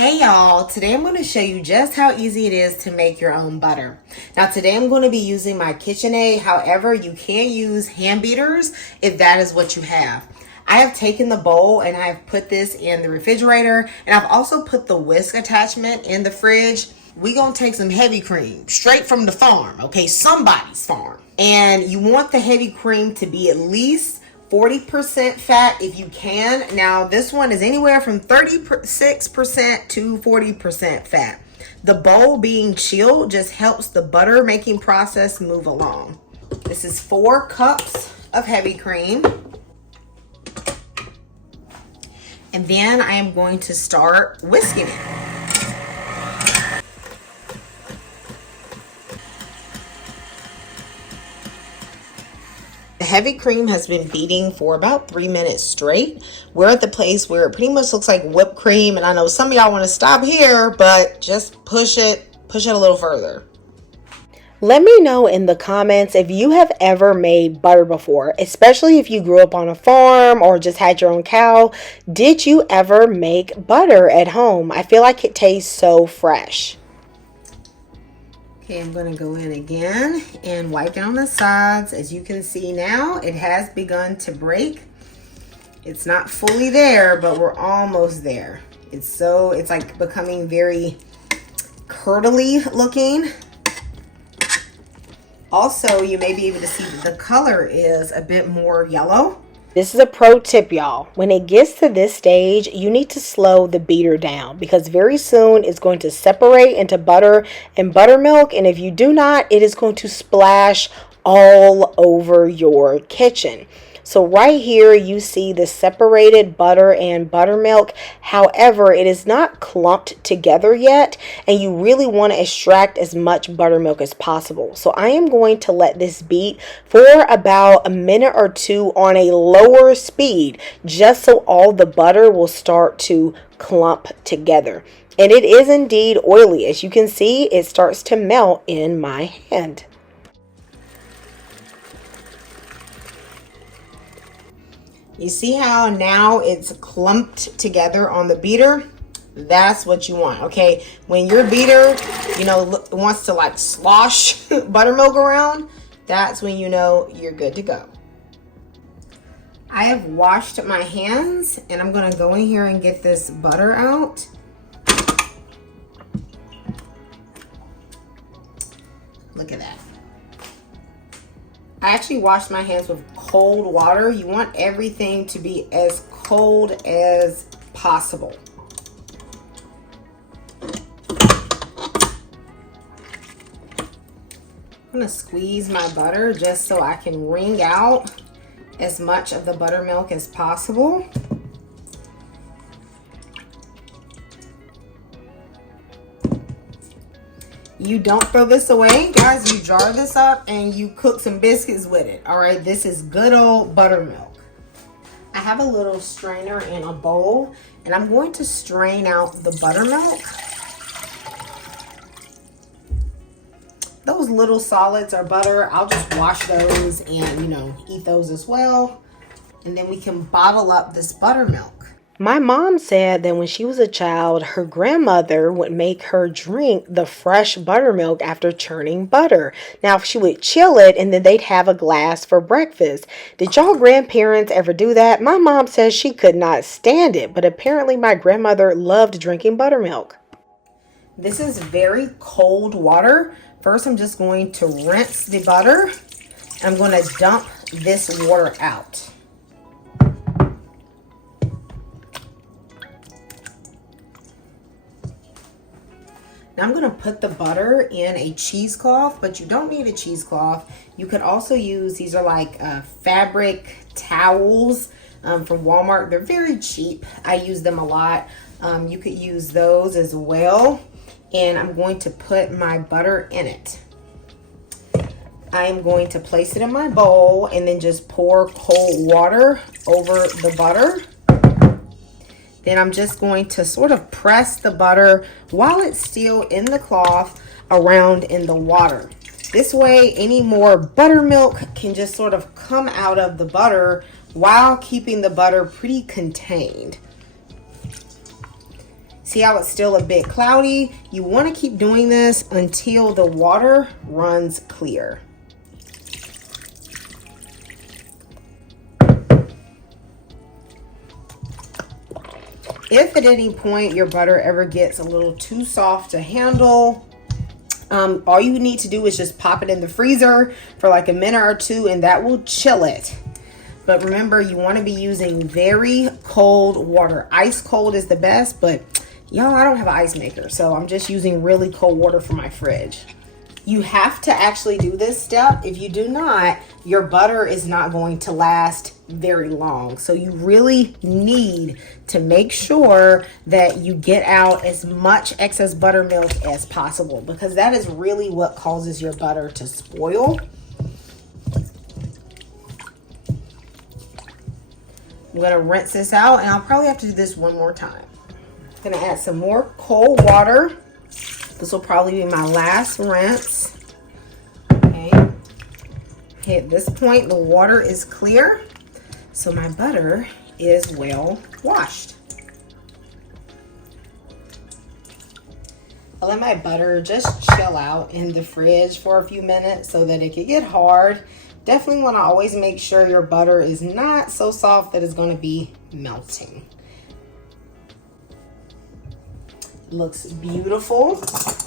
Hey y'all, today I'm going to show you just how easy it is to make your own butter. Now today I'm going to be using my KitchenAid, however you can use hand beaters if that is what you have. I have taken the bowl and I have put this in the refrigerator, and I've also put the whisk attachment in the fridge. We're going to take some heavy cream straight from the farm, okay, somebody's farm. And you want the heavy cream to be at least 40% fat if you can. Now this one is anywhere from 36% to 40% fat. The bowl being chilled just helps the butter making process move along. This is 4 cups of heavy cream. And then I am going to start whisking it. The heavy cream has been beating for about 3 minutes straight. We're at the place where it pretty much looks like whipped cream, and I know some of y'all want to stop here, but just push it a little further. Let me know in the comments if you have ever made butter before, especially if you grew up on a farm or just had your own cow. Did you ever make butter at home? I feel like it tastes so fresh. Okay, I'm going to go in again and wipe down the sides. As you can see now, it has begun to break. It's not fully there, but we're almost there. It's like becoming very curdly looking. Also, you may be able to see that the color is a bit more yellow. This is a pro tip, y'all. When it gets to this stage, you need to slow the beater down because very soon it's going to separate into butter and buttermilk. And if you do not, it is going to splash all over your kitchen. So right here, you see the separated butter and buttermilk. However, it is not clumped together yet, and you really want to extract as much buttermilk as possible. So I am going to let this beat for about a minute or two on a lower speed, just so all the butter will start to clump together. And it is indeed oily. As you can see, it starts to melt in my hand. You see how now it's clumped together on the beater? That's what you want, okay? When your beater, wants to like slosh buttermilk around, that's when you know you're good to go. I have washed my hands, and I'm gonna go in here and get this butter out. Look at that. I actually washed my hands with cold water. You want everything to be as cold as possible. I'm gonna squeeze my butter just so I can wring out as much of the buttermilk as possible. You don't throw this away, guys. You jar this up and you cook some biscuits with it. All right, this is good old buttermilk. I have a little strainer in a bowl, and I'm going to strain out the buttermilk. Those little solids are butter. I'll just wash those and, eat those as well. And then we can bottle up this buttermilk. My mom said that when she was a child, her grandmother would make her drink the fresh buttermilk after churning butter. Now, she would chill it and then they'd have a glass for breakfast. Did y'all grandparents ever do that? My mom says she could not stand it, but apparently my grandmother loved drinking buttermilk. This is very cold water. First, I'm just going to rinse the butter. I'm going to dump this water out. Now I'm going to put the butter in a cheesecloth, but you don't need a cheesecloth. You could also use, these are like fabric towels from Walmart. They're very cheap. I use them a lot. You could use those as well. And I'm going to put my butter in it. I'm going to place it in my bowl and then just pour cold water over the butter. Then I'm just going to sort of press the butter while it's still in the cloth around in the water. This way, any more buttermilk can just sort of come out of the butter while keeping the butter pretty contained. See how it's still a bit cloudy? You want to keep doing this until the water runs clear. If at any point your butter ever gets a little too soft to handle, all you need to do is just pop it in the freezer for like a minute or two, and that will chill it. But remember, you want to be using very cold water. Ice cold is the best, but y'all, I don't have an ice maker, so I'm just using really cold water for my fridge. You have to actually do this step. If you do not, your butter is not going to last very long. So you really need to make sure that you get out as much excess buttermilk as possible, because that is really what causes your butter to spoil. I'm going to rinse this out, and I'll probably have to do this one more time. I'm going to add some more cold water. This will probably be my last rinse. Okay. At this point, the water is clear, so my butter is well washed. I'll let my butter just chill out in the fridge for a few minutes so that it can get hard. Definitely want to always make sure your butter is not so soft that it's going to be melting. Looks beautiful.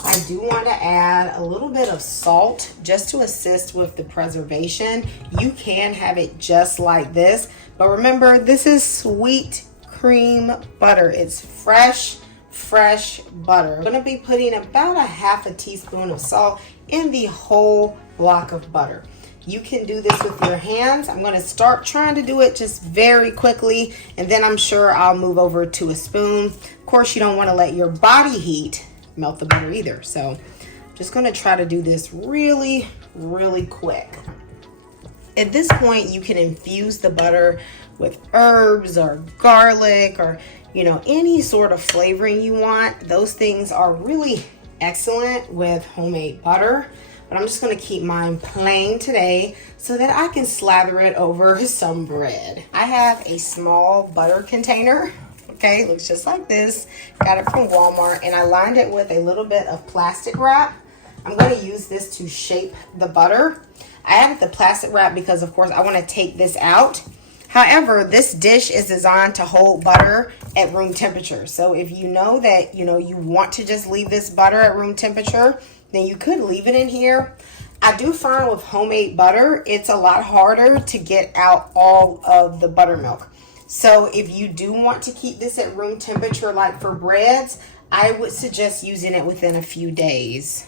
I do want to add a little bit of salt just to assist with the preservation. You can have it just like this, but remember, this is sweet cream butter. It's fresh butter. I'm going to be putting about a half a teaspoon of salt in the whole block of butter. You can do this with your hands. I'm going to start trying to do it just very quickly, and then I'm sure I'll move over to a spoon. Of course, you don't want to let your body heat melt the butter either. So I'm just going to try to do this really quick. At this point, you can infuse the butter with herbs or garlic or, you know, any sort of flavoring you want. Those things are really excellent with homemade butter. But I'm just going to keep mine plain today so that I can slather it over some bread. I have a small butter container. Okay, looks just like this. Got it from Walmart, and I lined it with a little bit of plastic wrap. I'm going to use this to shape the butter. I added the plastic wrap because, of course, I want to take this out. However, this dish is designed to hold butter at room temperature. So if you know that, you want to just leave this butter at room temperature, then you could leave it in here. I do find with homemade butter, it's a lot harder to get out all of the buttermilk. So if you do want to keep this at room temperature, like for breads, I would suggest using it within a few days.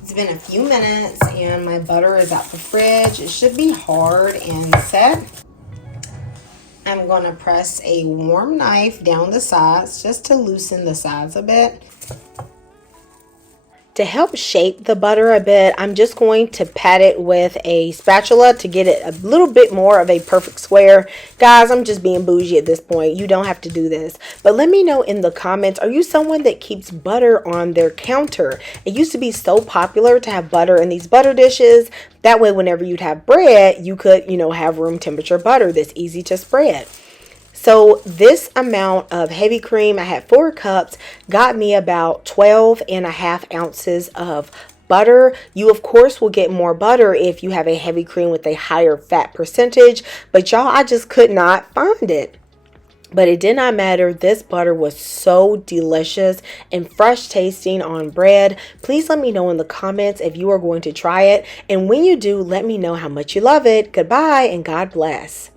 It's been a few minutes and my butter is out the fridge. It should be hard and set. I'm going to press a warm knife down the sides just to loosen the sides a bit. To help shape the butter a bit, I'm just going to pat it with a spatula to get it a little bit more of a perfect square. Guys, I'm just being bougie at this point. You don't have to do this. But let me know in the comments, are you someone that keeps butter on their counter? It used to be so popular to have butter in these butter dishes. That way, whenever you'd have bread, you could, have room temperature butter that's easy to spread. So this amount of heavy cream, I had 4 cups, got me about 12.5 ounces of butter. You, of course, will get more butter if you have a heavy cream with a higher fat percentage. But y'all, I just could not find it. But it did not matter. This butter was so delicious and fresh tasting on bread. Please let me know in the comments if you are going to try it. And when you do, let me know how much you love it. Goodbye and God bless.